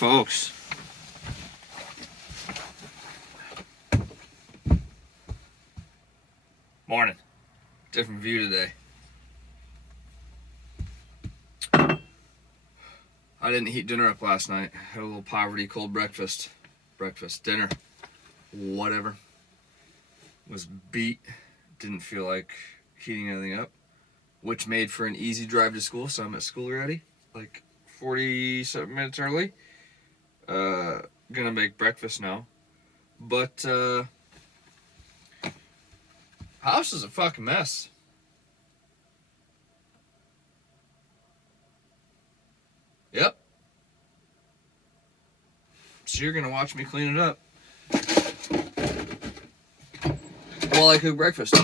folks. Morning. Different view today. I didn't heat dinner up last night. Had a little poverty cold breakfast. Dinner. Whatever. Was beat. Didn't feel like heating anything up. Which made for an easy drive to school, so I'm at school already. Like 47 minutes early. Gonna make breakfast now. But, house is a fucking mess. Yep. So you're gonna watch me clean it up while I cook breakfast.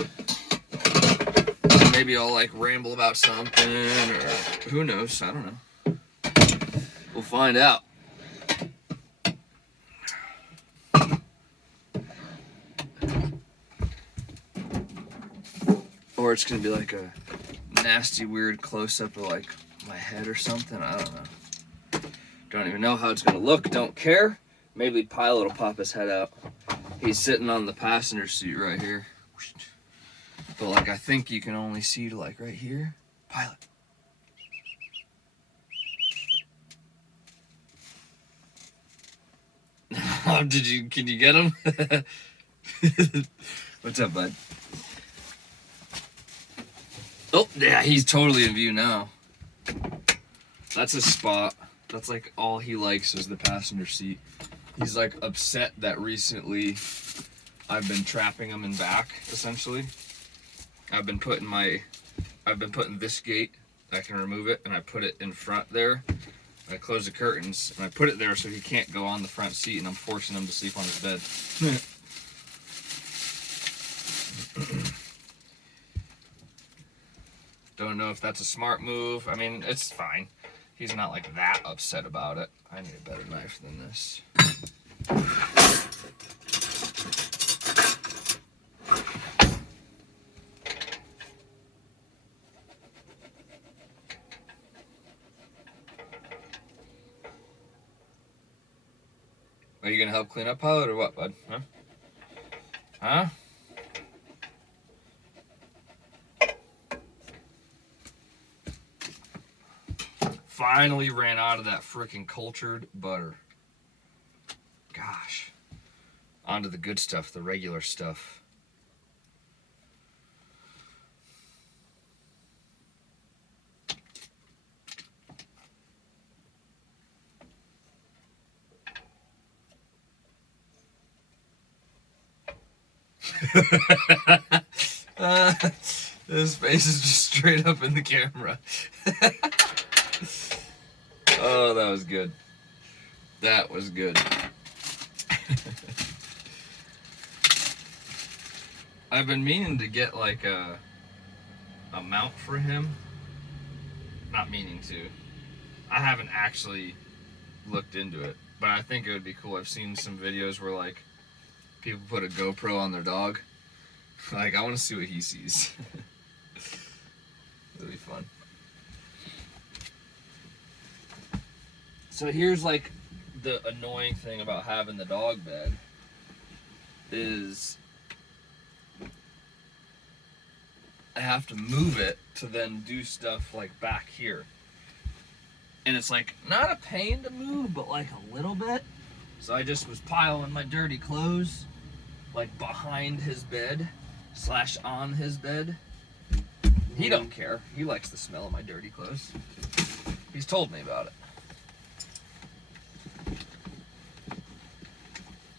Maybe I'll like ramble about something, or who knows, I don't know. We'll find out. Or it's gonna be like a nasty, weird close-up of like my head or something. I don't know. Don't even know how it's gonna look. Don't care. Maybe Pilot will pop his head out. He's sitting on the passenger seat right here. But like I think you can only see to like right here. Pilot. Can you get him? What's up, bud? Oh, yeah, he's totally in view now. That's his spot. That's like all he likes is the passenger seat. He's like upset that recently I've been trapping him in back, essentially. I've been putting this gate, I can remove it, and I put it in front there. I close the curtains, and I put it there so he can't go on the front seat, and I'm forcing him to sleep on his bed. Don't know if that's a smart move. I mean, it's fine. He's not like that upset about it. I need a better knife than this. Are you gonna help clean up, Pilot, or what, bud? Huh? Finally ran out of that freaking cultured butter. Gosh. Onto the good stuff, the regular stuff. His face is just straight up in the camera. Oh, that was good. That was good. I've been meaning to get like a mount for him. Not meaning to. I haven't actually looked into it, but I think it would be cool. I've seen some videos where like people put a GoPro on their dog. Like, I want to see what he sees. It'll be fun. So here's like the annoying thing about having the dog bed is I have to move it to then do stuff like back here. And it's like not a pain to move, but like a little bit. So I just was piling my dirty clothes like behind his bed / on his bed. He don't care. He likes the smell of my dirty clothes. He's told me about it.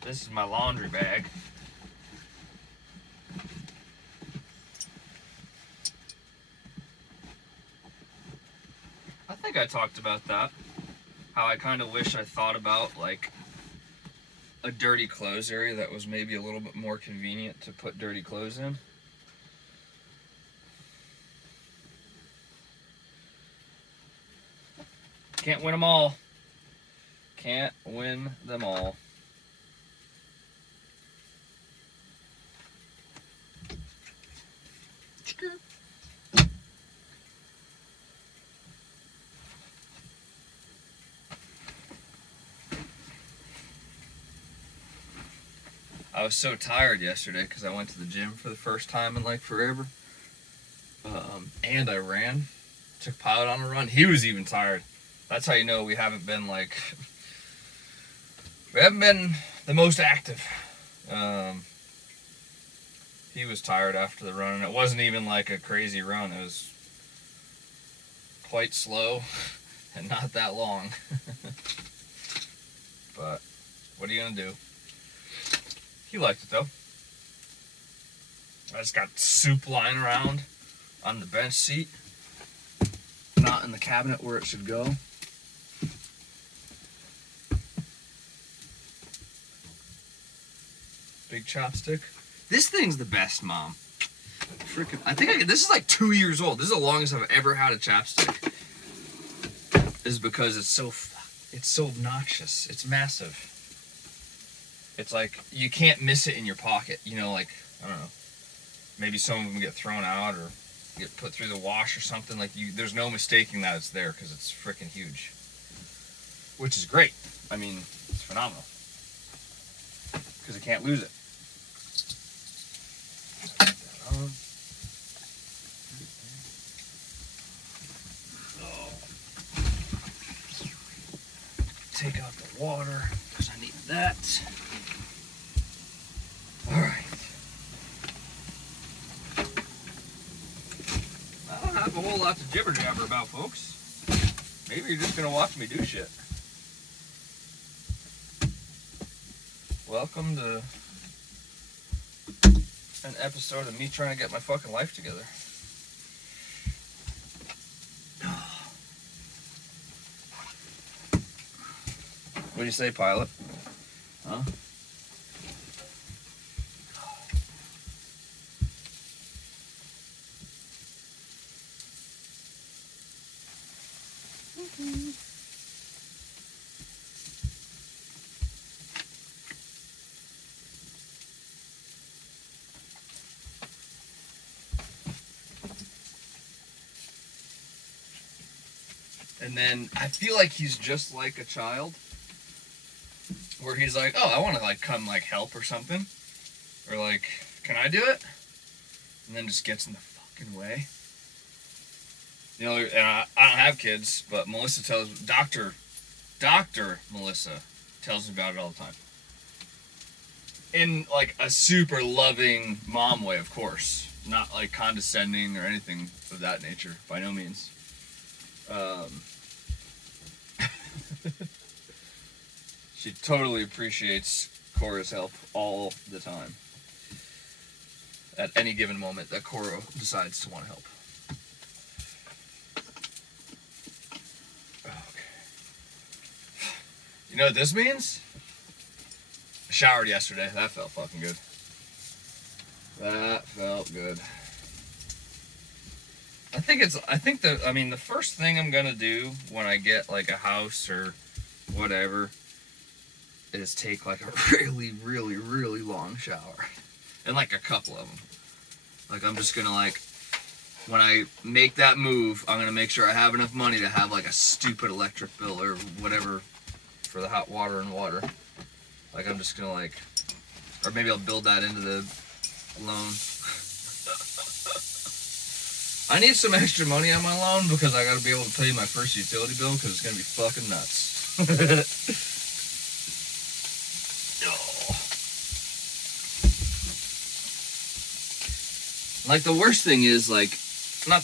This is my laundry bag. I think I talked about that. How I kind of wish I thought about like a dirty clothes area that was maybe a little bit more convenient to put dirty clothes in. Can't win them all. Can't win them all. I was so tired yesterday because I went to the gym for the first time in like forever. And I ran. Took Pilot on a run. He was even tired. That's how you know we haven't been the most active. He was tired after the run, and it wasn't even like a crazy run. It was quite slow and not that long. But what are you gonna do? He liked it though. I just got soup lying around on the bench seat, not in the cabinet where it should go. Big chopstick. This thing's the best, Mom. Freaking, this is like 2 years old. This is the longest I've ever had a chapstick. Is because it's so obnoxious. It's massive. It's like you can't miss it in your pocket. You know, like, I don't know. Maybe some of them get thrown out or get put through the wash or something. Like there's no mistaking that it's there because it's freaking huge. Which is great. I mean, it's phenomenal. Because I can't lose it. Take out the water because I need that. All right. I don't have a whole lot to jibber jabber about, folks. Maybe you're just gonna watch me do shit. Welcome to an episode of me trying to get my fucking life together. What do you say, Pilot? Huh? And then I feel like he's just like a child, where he's like, oh, I want to like come like help or something, or like, can I do it? And then just gets in the fucking way. You know, and I don't have kids, but Melissa tells Dr. Melissa tells me about it all the time. In like a super loving mom way, of course, not like condescending or anything of that nature, by no means. She totally appreciates Cora's help all the time. At any given moment that Cora decides to want to help. Okay. You know what this means? I showered yesterday. That felt fucking good. That felt good. The first thing I'm gonna do when I get like a house or whatever is take like a really, really, really long shower. And like a couple of them. Like I'm just gonna like, when I make that move, I'm gonna make sure I have enough money to have like a stupid electric bill or whatever for the hot water and water. Like I'm just gonna like, or maybe I'll build that into the loan. I need some extra money on my loan because I gotta be able to pay my first utility bill because it's gonna be fucking nuts. Like the worst thing is like, I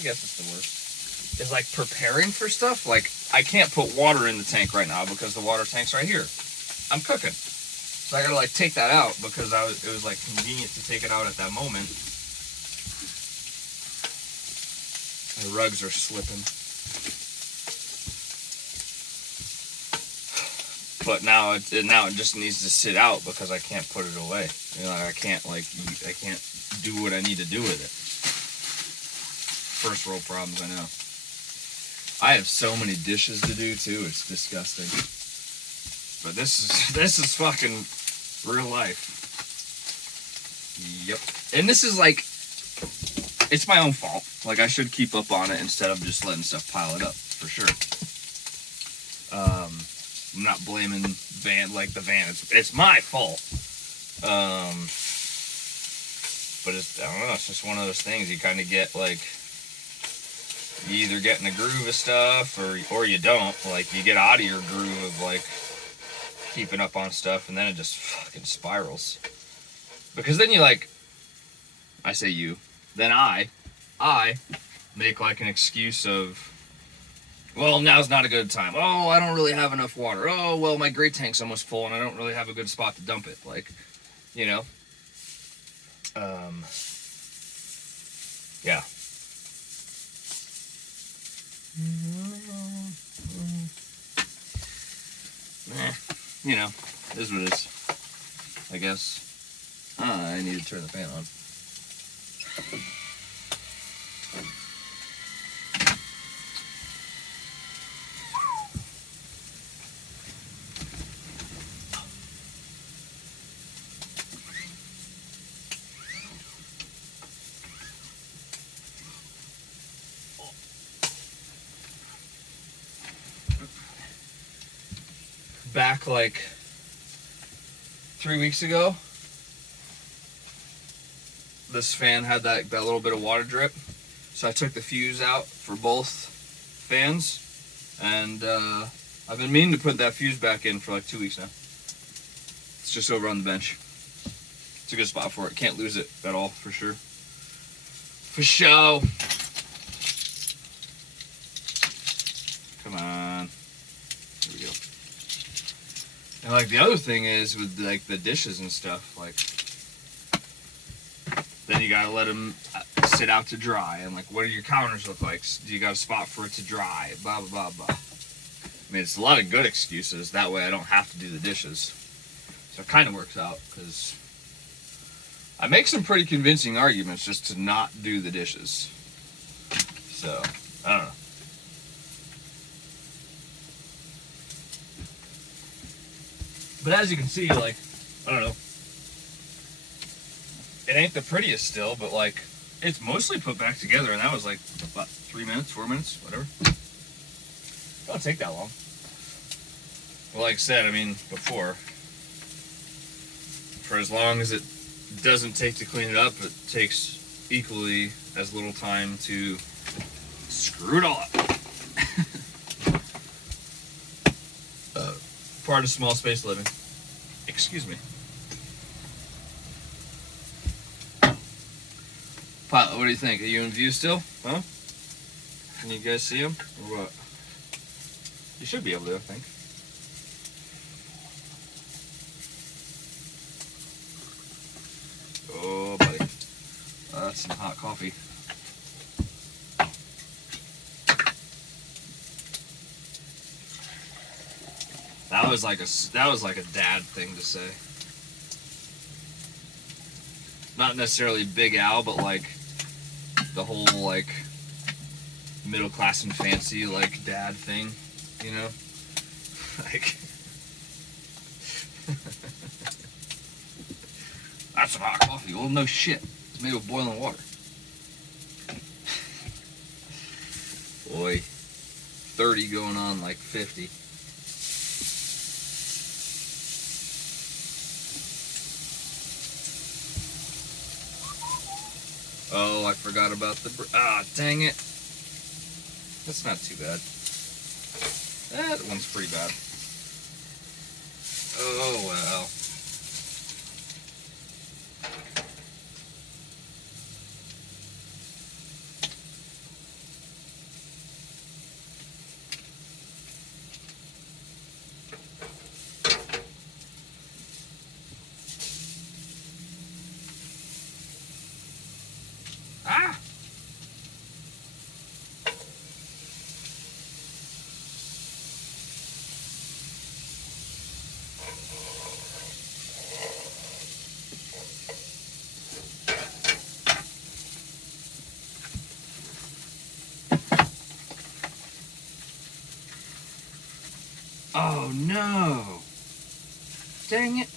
guess it's the worst, is like preparing for stuff. Like I can't put water in the tank right now because the water tank's right here. I'm cooking. So I gotta like take that out because it was like convenient to take it out at that moment. My rugs are slipping. But now it just needs to sit out because I can't put it away. You know, I can't do what I need to do with it. First world problems, I know. I have so many dishes to do too, it's disgusting. But this is fucking real life. Yep. And this is like, it's my own fault. Like I should keep up on it instead of just letting stuff pile it up, for sure. I'm not blaming the van. It's my fault. But it's, I don't know, it's just one of those things. You kind of get like, you either get in the groove of stuff or you don't. Like, you get out of your groove of like keeping up on stuff, and then it just fucking spirals. Because then you like, I say you, then I make like an excuse of, well, now's not a good time. Oh, I don't really have enough water. Oh, well, my gray tank's almost full and I don't really have a good spot to dump it. Like, you know, yeah. You know, it is what it is, I guess. I need to turn the fan on. Back like 3 weeks ago, this fan had that little bit of water drip, so I took the fuse out for both fans, and I've been meaning to put that fuse back in for like 2 weeks now. It's just over on the bench. It's a good spot for it. Can't lose it at all, for sure. For show. Come on. Here we go. And like the other thing is with like the dishes and stuff, like then you gotta let them sit out to dry. And like, what do your counters look like? Do you got a spot for it to dry? Blah blah blah blah. I mean, it's a lot of good excuses. That way, I don't have to do the dishes. So it kind of works out because I make some pretty convincing arguments just to not do the dishes. So I don't know. But as you can see, like, I don't know. It ain't the prettiest still, but like, it's mostly put back together, and that was like, what, 3 minutes, 4 minutes, whatever. It don't take that long. Well, like I said, I mean, before, for as long as it doesn't take to clean it up, it takes equally as little time to screw it all up. Part of small space living. Excuse me. Pilot, what do you think? Are you in view still? Huh? Can you guys see him? Or what? You should be able to, I think. Oh, buddy. That's some hot coffee. That was like a dad thing to say. Not necessarily Big Al, but like the whole like middle class and fancy like dad thing, you know? Like that's some hot coffee. Well, no shit. It's made with boiling water. Boy, 30 going on like 50. Oh, I forgot about the... dang it. That's not too bad. That one's pretty bad. Oh, well. Ah! Oh no! Dang it!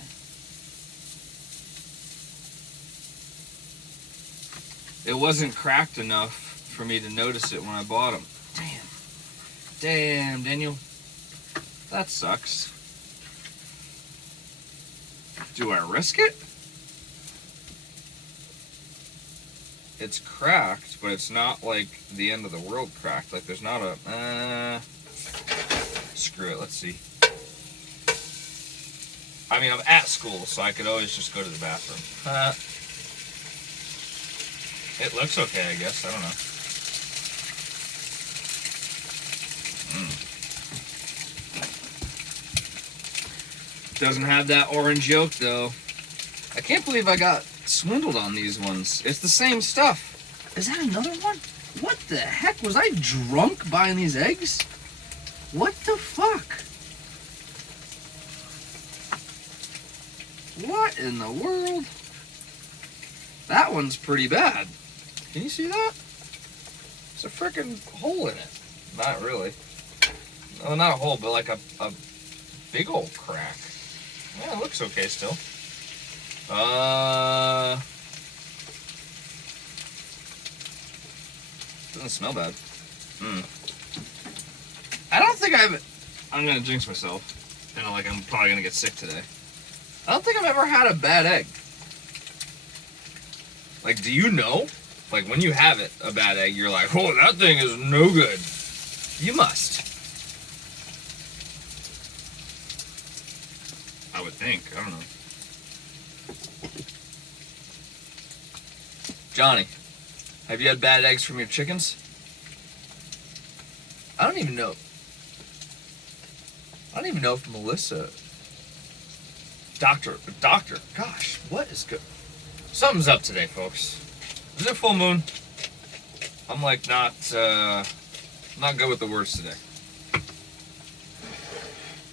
It wasn't cracked enough for me to notice it when I bought them. Damn, Daniel. That sucks. Do I risk it? it's cracked, but it's not like the end of the world cracked. Like there's not a, screw it, let's see. I mean, I'm at school, so I could always just go to the bathroom. It looks okay, I guess, I don't know. Doesn't have that orange yolk though. I can't believe I got swindled on these ones. It's the same stuff. Is that another one? What the heck? Was I drunk buying these eggs? What the fuck? What in the world? That one's pretty bad. Can you see that? There's a freaking hole in it. Not really. No, not a hole, but like a big old crack. Yeah, it looks okay still. Doesn't smell bad. I don't think I'm gonna jinx myself. You know, like I'm probably gonna get sick today. I don't think I've ever had a bad egg. Like, do you know? Like, when you have it, a bad egg, you're like, oh, that thing is no good. You must. I would think. I don't know. Johnny, have you had bad eggs from your chickens? I don't even know if Melissa... Doctor, gosh, what is good? Something's up today, folks. Is it full moon? I'm like not good with the words today.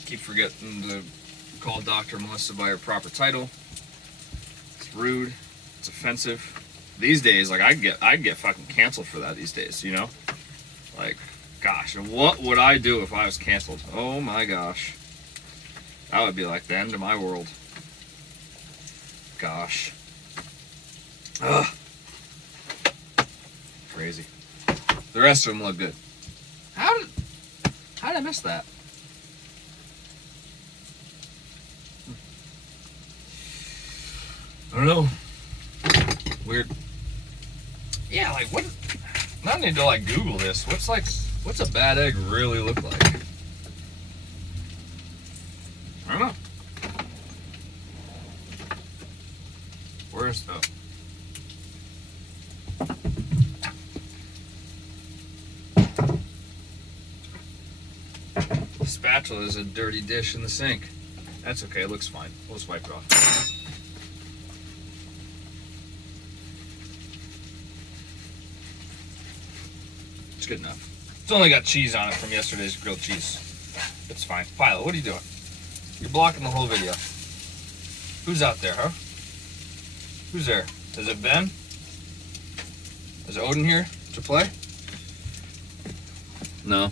Keep forgetting to call Dr. Melissa by her proper title. It's rude. It's offensive. These days, like I'd get fucking canceled for that these days, you know? Like, gosh, what would I do if I was canceled? Oh my gosh. That would be like the end of my world. Gosh. Ugh. Crazy. The rest of them look good. How did I miss that? I don't know. Weird. Yeah, like what? I need to like Google this. What's a bad egg really look like? I don't know. Where's the... The spatula is a dirty dish in the sink. That's okay, it looks fine. We'll just wipe it off. It's good enough. It's only got cheese on it from yesterday's grilled cheese. It's fine. Pilot, what are you doing? You're blocking the whole video. Who's out there, huh? Who's there? Is it Ben? Is Odin here to play? No.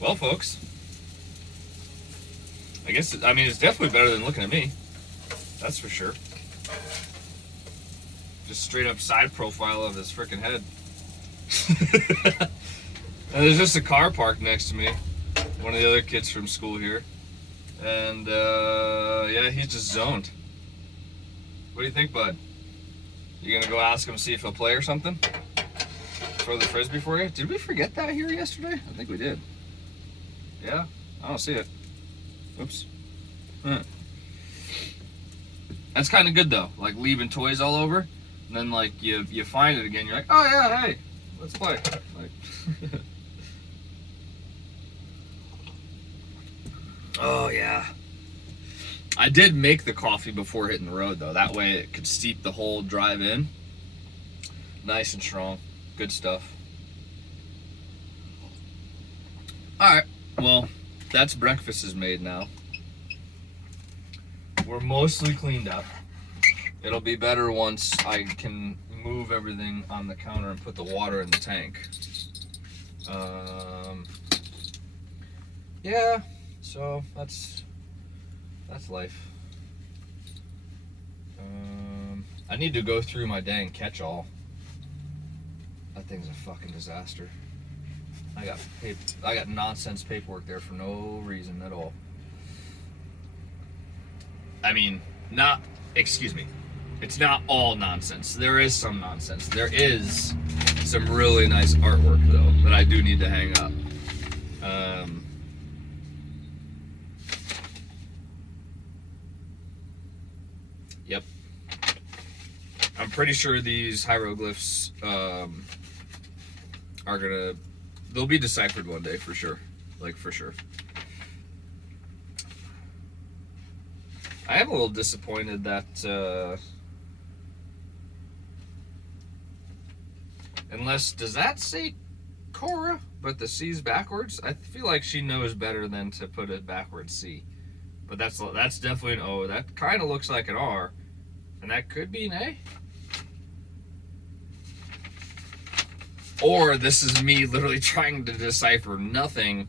Well, folks. I mean, it's definitely better than looking at me. That's for sure. Just straight up side profile of his freaking head. And there's just a car parked next to me. One of the other kids from school here. And, yeah, he's just zoned. What do you think, bud? You gonna go ask him, see if he'll play or something? Throw the frisbee for you? Did we forget that here yesterday? I think we did. Yeah? I don't see it. Oops. That's kind of good, though. Like, leaving toys all over. And then, like, you find it again. You're like, oh, yeah, hey, let's play. Like... Oh, yeah. I did make the coffee before hitting the road, though. That way it could steep the whole drive in. Nice and strong. Good stuff. Alright. Well, that's breakfast is made now. We're mostly cleaned up. It'll be better once I can move everything on the counter and put the water in the tank. Yeah. So that's life. I need to go through my dang catch-all. That thing's a fucking disaster. I got nonsense paperwork there for no reason at all. I mean, not, excuse me. It's not all nonsense. There is some nonsense. There is some really nice artwork, though, that I do need to hang up. Yep. I'm pretty sure these hieroglyphs are gonna... They'll be deciphered one day, for sure. Like, for sure. I am a little disappointed that... unless... Does that say Cora, but the C's backwards? I feel like she knows better than to put a backwards C. But that's definitely an O. That kind of looks like an R. And that could be an A. Or this is me literally trying to decipher nothing,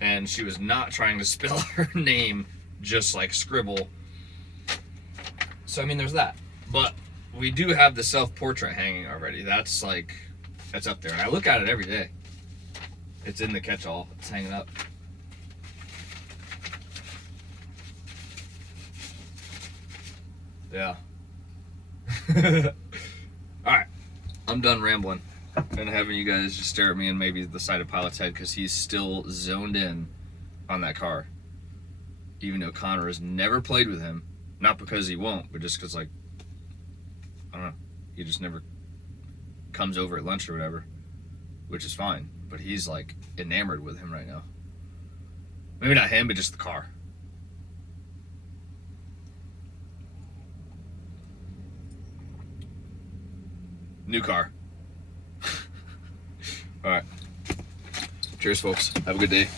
and she was not trying to spell her name, just like scribble. So, I mean, there's that. But we do have the self-portrait hanging already. That's like, that's up there. And I look at it every day. It's in the catch-all. It's hanging up. Yeah. Alright. I'm done rambling and having you guys just stare at me and maybe the side of Pilot's head, because he's still zoned in on that car. Even though Connor has never played with him. Not because he won't, but just because, like, I don't know. He just never comes over at lunch or whatever. Which is fine. But he's, like, enamored with him right now. Maybe not him, but just the car. New car. All right. Cheers, folks. Have a good day.